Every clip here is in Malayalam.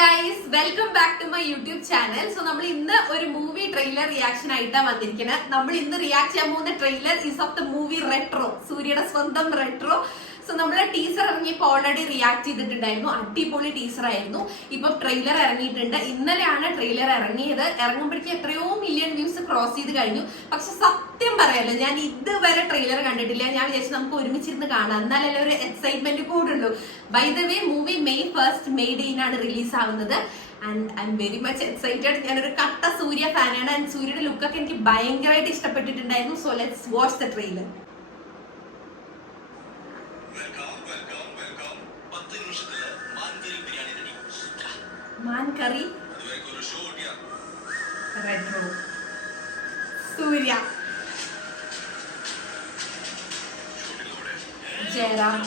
Guys, welcome back to my YouTube channel. So നമ്മൾ ഇന്ന് ഒരു മൂവി ട്രെയിലർ റിയാക്ഷൻ ആയിട്ടാണ് വന്നിരിക്കുന്നത്. നമ്മൾ ഇന്ന് റിയാക്ട് ചെയ്യാൻ പോകുന്ന trailer is of the movie retro, സൂര്യയുടെ സ്വന്തം റെട്രോ. സോ നമ്മളെ ടീസർ ഇറങ്ങിയപ്പോൾ ഓൾറെഡി റിയാക്ട് ചെയ്തിട്ടുണ്ടായിരുന്നു. അടിപൊളി ടീസർ ആയിരുന്നു. ഇപ്പൊ ട്രെയിലർ ഇറങ്ങിയിട്ടുണ്ട്. ഇന്നലെയാണ് ട്രെയിലർ ഇറങ്ങിയത്. ഇറങ്ങുമ്പോഴേക്കും എത്രയോ മില്യൺ വ്യൂസ് ക്രോസ് ചെയ്ത് കഴിഞ്ഞു. പക്ഷെ സത്യം പറയാലോ, ഞാൻ ഇതുവരെ ട്രെയിലർ കണ്ടിട്ടില്ല. ഞാൻ വിചാരിച്ചു നമുക്ക് ഒരുമിച്ചിരുന്ന് കാണാം, എന്നാലല്ലേ ഒരു എക്സൈറ്റ്മെന്റ് കൂടുള്ളൂ. By the way, movie May 1st May ആണ് റിലീസ് ആവുന്നത്. And I am very much excited. ഞാനൊരു കട്ട സൂര്യ ഫാനാണ്. ആൻഡ് സൂര്യയുടെ ലുക്കൊക്കെ എനിക്ക് ഭയങ്കരമായിട്ട് ഇഷ്ടപ്പെട്ടിട്ടുണ്ടായിരുന്നു. So let's watch the trailer. മാൻ കറി റെട്രോ സൂര്യ ജയറാം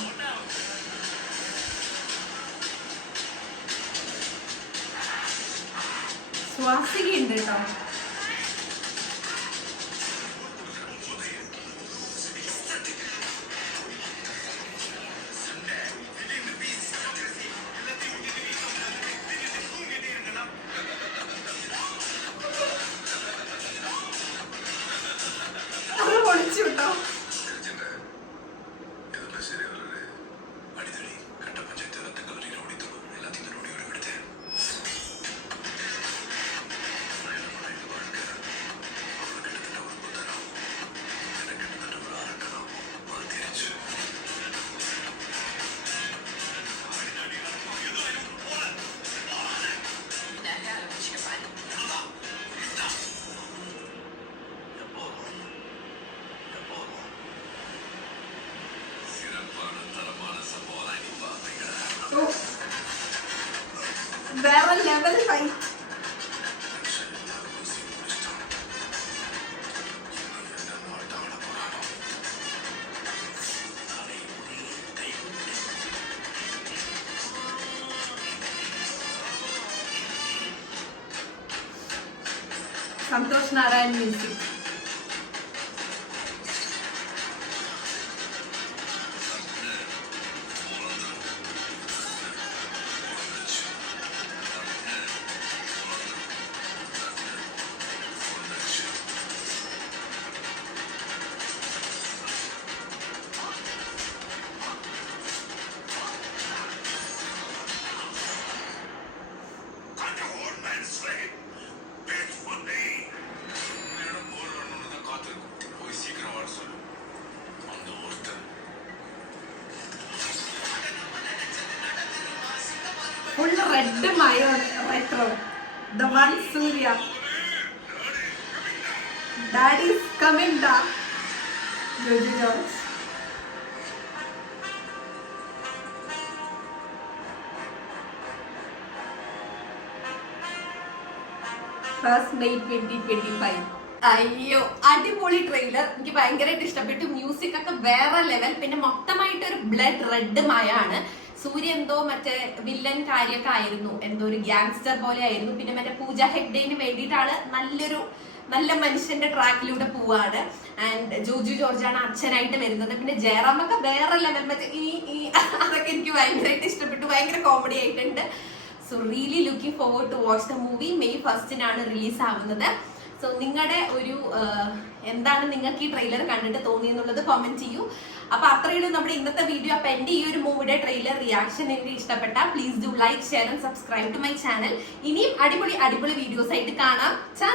സ്വാസിക ഉണ്ട് കേട്ടോ. അത് പൊളിച്ചു കേട്ടോ. വേറെ level fight. Santhosh Narayan music. Full red mayo retro. The one Surya. Daddy's coming down. Joji George. First May 2025. അയ്യോ, അടിപൊളി ട്രെയിലർ. എനിക്ക് ഭയങ്കരമായിട്ട് ഇഷ്ടപ്പെട്ടു. മ്യൂസിക് ഒക്കെ വേറെ ലെവൽ. പിന്നെ മൊത്തമായിട്ട് ഒരു ബ്ലഡ് റെഡ് മയാണ്. സൂര്യ എന്തോ മറ്റേ വില്ലൻ കാര്യമൊക്കെ ആയിരുന്നു, എന്തോ ഒരു ഗ്യാങ്സ്റ്റർ പോലെ ആയിരുന്നു. പിന്നെ മറ്റേ പൂജ ഹെഗ്ഡേന് വേണ്ടിയിട്ടാണ് നല്ല മനുഷ്യന്റെ ട്രാക്കിലൂടെ പോവാണ്. ആൻഡ് ജോജു ജോർജാണ് അച്ഛനായിട്ട് വരുന്നത്. പിന്നെ ജയറാമൊക്കെ വേറെ ലെവൽ. മറ്റേ ഈ അതൊക്കെ എനിക്ക് ഭയങ്കരമായിട്ട് ഇഷ്ടപ്പെട്ടു. ഭയങ്കര കോമഡി ആയിട്ടുണ്ട്. So really looking forward to watch the movie. May 1st release ആവുന്നത്. സോ നിങ്ങളുടെ ഒരു എന്താണ് നിങ്ങൾക്ക് ഈ ട്രെയിലർ കണ്ടിട്ട് തോന്നിയെന്നുള്ളത് കമന്റ് ചെയ്യൂ. അപ്പൊ അത്രയുള്ളൂ നമ്മുടെ ഇന്നത്തെ വീഡിയോ. അപ്പൊ എന്റെ ഈ ഒരു മൂവിയുടെ ട്രെയിലർ റിയാക്ഷൻ എനിക്ക് ഇഷ്ടപ്പെട്ട please do like, share and subscribe to my channel. ഇനിയും അടിപൊളി വീഡിയോസ് ആയിട്ട് കാണാം. ചാ